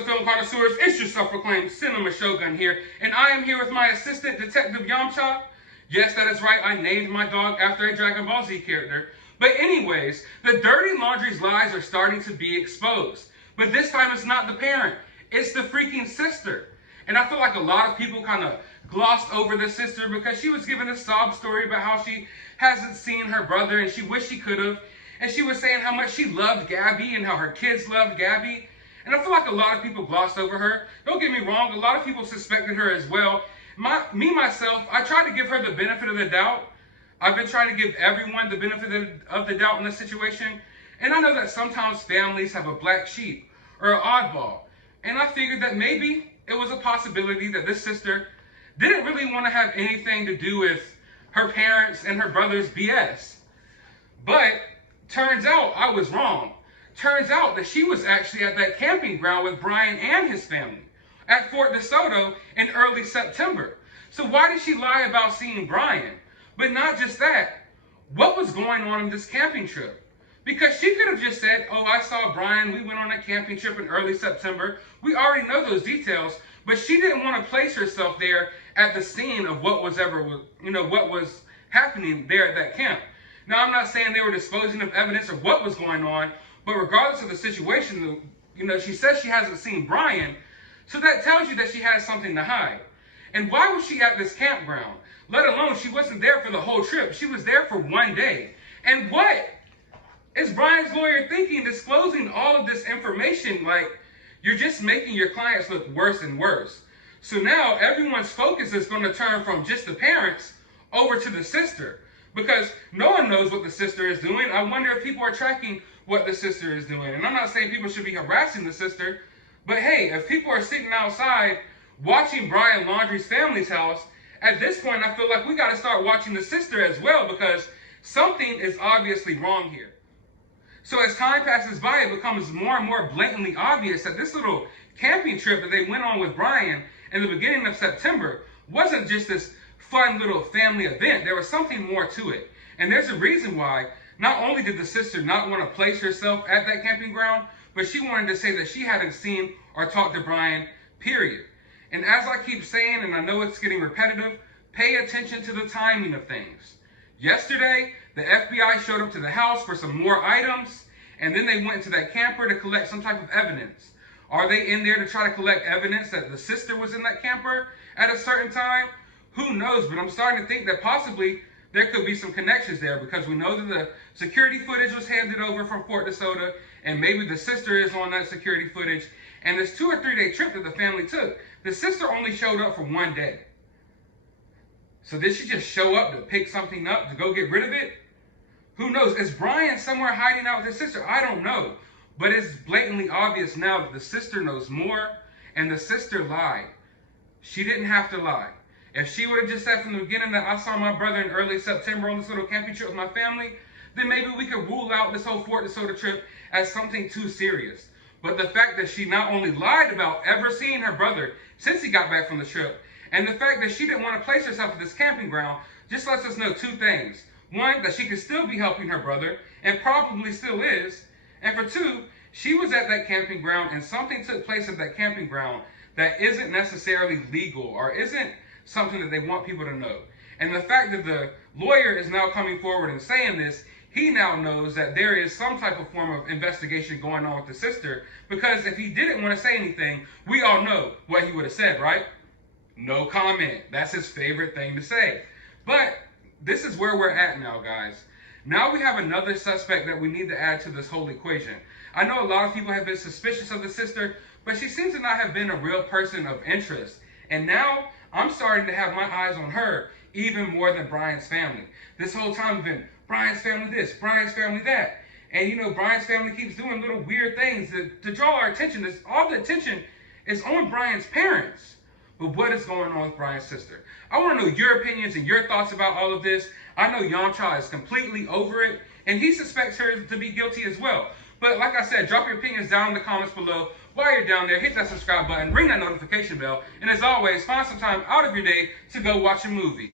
up, film connoisseurs? It's your self-proclaimed cinema shogun here, and I am here with my assistant, Detective Yamcha. Yes, that is right, I named my dog after a Dragon Ball Z character. But anyways, the dirty Laundrie's lies are starting to be exposed. But this time it's not the parent, it's the freaking sister. And I feel like a lot of people kind of glossed over the sister because she was giving a sob story about how she hasn't seen her brother and she wished she could have. And she was saying how much she loved Gabby and how her kids loved Gabby. And I feel like a lot of people glossed over her. Don't get me wrong, a lot of people suspected her as well. Myself, I tried to give her the benefit of the doubt. I've been trying to give everyone the benefit of the doubt in this situation. And I know that sometimes families have a black sheep or an oddball. And I figured that maybe it was a possibility that this sister didn't really want to have anything to do with her parents and her brother's BS. But turns out I was wrong. Turns out that she was actually at that camping ground with Brian and his family at Fort De Soto in early September. So why did she lie about seeing Brian? But not just that, what was going on in this camping trip? Because she could have just said, oh, I saw Brian, we went on a camping trip in early September. We already know those details, but she didn't want to place herself there at the scene of what was happening there at that camp. Now, I'm not saying they were disposing of evidence of what was going on, but regardless of the situation, she says she hasn't seen Brian, so that tells you that she has something to hide. And why was she at this campground? Let alone she wasn't there for the whole trip. She was there for one day. And what is Brian's lawyer thinking, disclosing all of this information? Like, you're just making your clients look worse and worse. So now everyone's focus is going to turn from just the parents over to the sister, because no one knows what the sister is doing. I wonder if people are tracking what the sister is doing. And I'm not saying people should be harassing the sister, but hey, if people are sitting outside watching Brian Laundrie's family's house, at this point I feel like we got to start watching the sister as well, because something is obviously wrong here. So as time passes by, it becomes more and more blatantly obvious that this little camping trip that they went on with Brian in the beginning of September wasn't just this fun little family event. There was something more to it. And there's a reason why. Not only did the sister not want to place herself at that camping ground, but she wanted to say that she hadn't seen or talked to Brian, period. And as I keep saying, and I know it's getting repetitive, pay attention to the timing of things. Yesterday, the FBI showed up to the house for some more items, and then they went into that camper to collect some type of evidence. Are they in there to try to collect evidence that the sister was in that camper at a certain time? Who knows, but I'm starting to think that possibly there could be some connections there, because we know that the security footage was handed over from Fort De Soto, and maybe the sister is on that security footage. And this 2 or 3 day trip that the family took, the sister only showed up for one day. So did she just show up to pick something up, to go get rid of it? Who knows? Is Brian somewhere hiding out with his sister? I don't know. But it's blatantly obvious now that the sister knows more, and the sister lied. She didn't have to lie. If she would have just said from the beginning that I saw my brother in early September on this little camping trip with my family, then maybe we could rule out this whole Fort De Soto trip as something too serious. But the fact that she not only lied about ever seeing her brother since he got back from the trip, and the fact that she didn't want to place herself at this camping ground just lets us know 2 things. 1, that she could still be helping her brother, and probably still is. And for 2, she was at that camping ground and something took place at that camping ground that isn't necessarily legal or isn't something that they want people to know. And the fact that the lawyer is now coming forward and saying this, he now knows that there is some type of form of investigation going on with the sister, because if he didn't want to say anything, we all know what he would have said, right? No comment. That's his favorite thing to say. But this is where we're at now, guys. Now we have another suspect that we need to add to this whole equation. I know a lot of people have been suspicious of the sister, but she seems to not have been a real person of interest. And now I'm starting to have my eyes on her even more than Brian's family. This whole time we've been Brian's family this, Brian's family that. And Brian's family keeps doing little weird things to draw our attention. All the attention is on Brian's parents. But what is going on with Brian's sister? I want to know your opinions and your thoughts about all of this. I know Yamcha is completely over it, and he suspects her to be guilty as well. But like I said, drop your opinions down in the comments below. While you're down there, hit that subscribe button, ring that notification bell, and as always, find some time out of your day to go watch a movie.